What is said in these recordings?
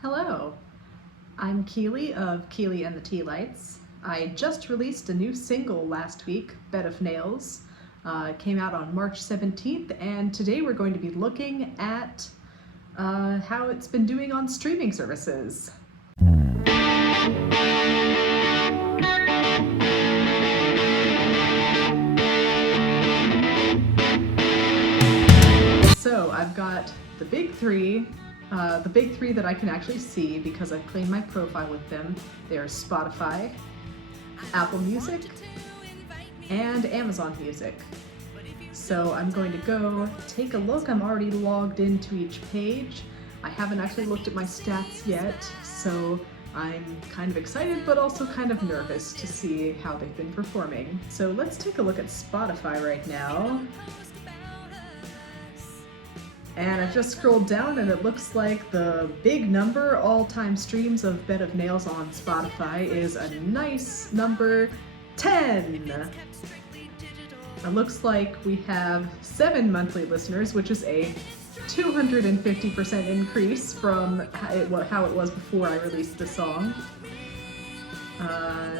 Hello, I'm Keely of Keely and the Tea Lights. I just released a new single last week, Bed of Nails. It came out on March 17th, and today we're going to be looking at how it's been doing on streaming services. So I've got the big three that I can actually see because I've claimed my profile with them. They're Spotify, Apple Music, and Amazon Music. So I'm going to go take a look. I'm already logged into each page. I haven't actually looked at my stats yet, so I'm kind of excited but also kind of nervous to see how they've been performing. So let's take a look at Spotify right now. And I've just scrolled down and it looks like the big number all-time streams of Bed of Nails on Spotify is a nice number 10. It looks like we have 7 monthly listeners, which is a 250% increase from how it was before I released the song.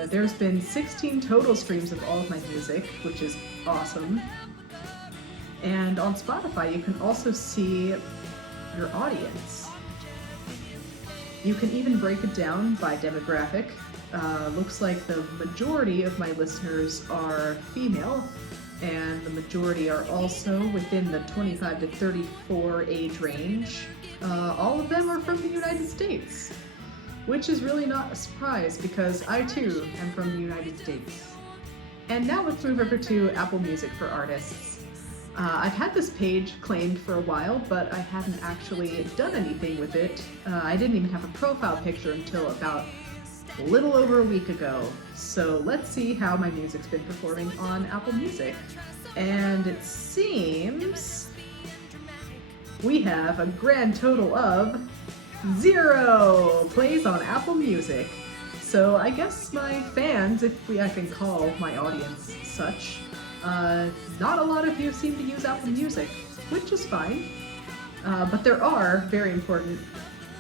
There's been 16 total streams of all of my music, which is awesome. And on Spotify, you can also see your audience. You can even break it down by demographic. Looks like the majority of my listeners are female, and the majority are also within the 25 to 34 age range. All of them are from the United States, which is really not a surprise because I too am from the United States. And now let's move over to Apple Music for artists. I've had this page claimed for a while, but I hadn't actually done anything with it. I didn't even have a profile picture until about a little over a week ago. So let's see how my music's been performing on Apple Music. And it seems we have a grand total of 0 plays on Apple Music. So I guess my fans, if I can call my audience such, not a lot of you seem to use Apple Music, which is fine. But there are, very important,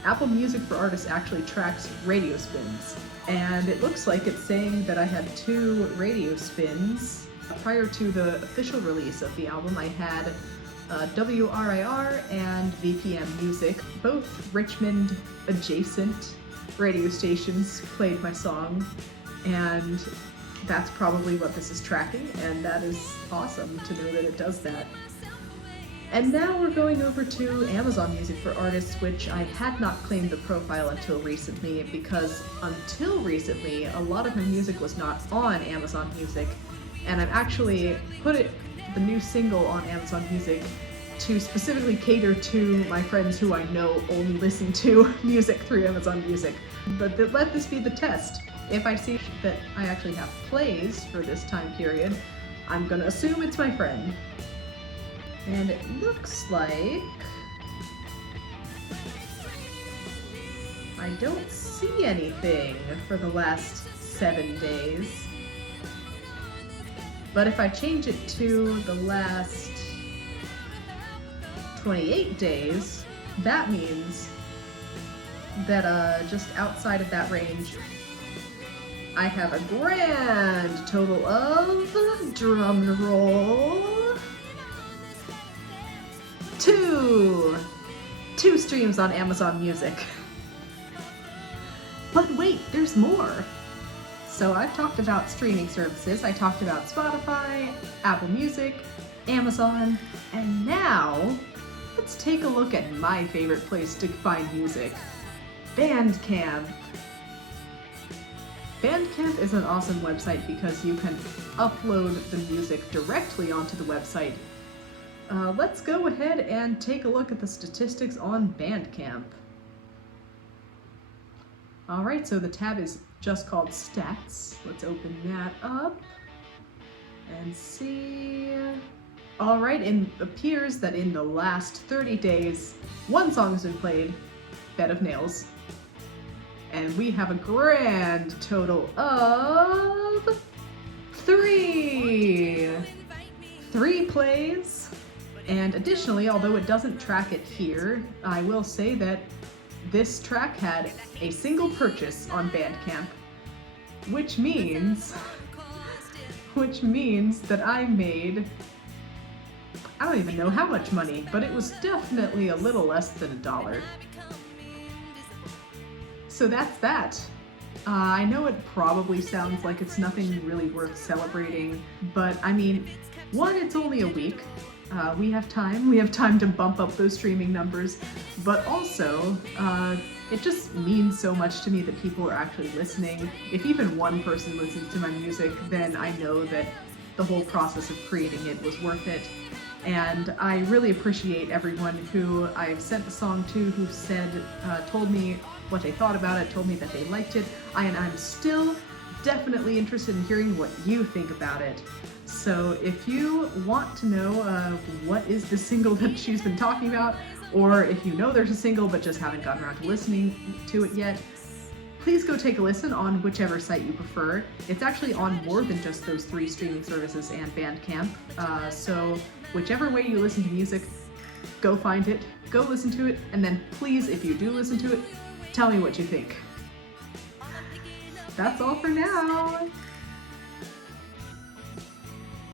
Apple Music for Artists actually tracks radio spins. And it looks like it's saying that I had 2 radio spins. Prior to the official release of the album, I had WRIR and VPM Music, both Richmond adjacent radio stations played my song, and that's probably what this is tracking, and that is awesome to know that it does that. And now we're going over to Amazon Music for Artists, which I had not claimed the profile until recently, because until recently, a lot of my music was not on Amazon Music, and I've actually put the new single on Amazon Music to specifically cater to my friends who I know only listen to music through Amazon Music. But let this be the test. If I see that I actually have plays for this time period, I'm gonna assume it's my friend. And it looks like I don't see anything for the last 7 days. But if I change it to the last 28 days, that means that just outside of that range, I have a grand total of, drum roll, 2 streams on Amazon Music. But wait, there's more. So I've talked about streaming services. I talked about Spotify, Apple Music, Amazon, and now let's take a look at my favorite place to find music, Bandcamp. Bandcamp is an awesome website because you can upload the music directly onto the website. Let's go ahead and take a look at the statistics on Bandcamp. Alright, so the tab is just called Stats. Let's open that up and see. Alright, it appears that in the last 30 days, 1 song has been played, Bed of Nails. And we have a grand total of 3 plays. And additionally, although it doesn't track it here, I will say that this track had a single purchase on Bandcamp, which means that I made, I don't even know how much money, but it was definitely a little less than $1. So that's that. I know it probably sounds like it's nothing really worth celebrating, but I mean, one, it's only a week. We have time to bump up those streaming numbers, but also, it just means so much to me that people are actually listening. If even one person listens to my music, then I know that the whole process of creating it was worth it. And I really appreciate everyone who I've sent the song to, who told me what they thought about it, told me that they liked it, and I'm still definitely interested in hearing what you think about it. So if you want to know what is the single that she's been talking about, or if you know there's a single but just haven't gotten around to listening to it yet, please go take a listen on whichever site you prefer. It's actually on more than just those 3 streaming services and Bandcamp. So whichever way you listen to music, go find it, go listen to it, and then please, if you do listen to it, tell me what you think. That's all for now.